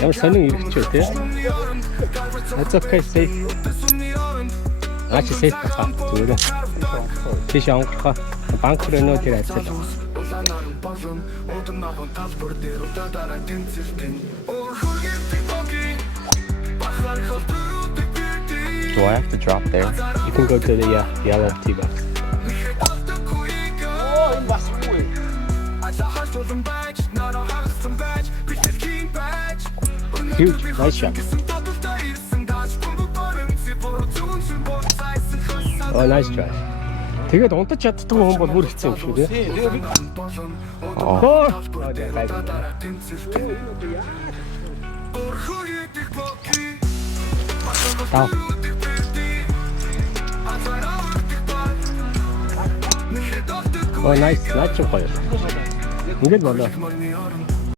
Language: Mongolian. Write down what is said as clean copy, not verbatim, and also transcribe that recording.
Ямар сонин ирэх ч үү те. That's okay, safe. Аач safe бацаа зүгээр. Тийш онгорхоо банк руу тэр ажил. Do I have to drop there? You can go to the yellow tea box. Huge, nice shot. Oh, nice try. Тэгээд унтаж чаддгүй хүн бол бүр хэцүү юм шүү дээ. Oh. Тав. Oh, nice. Nice гоё. Ингээд болоо.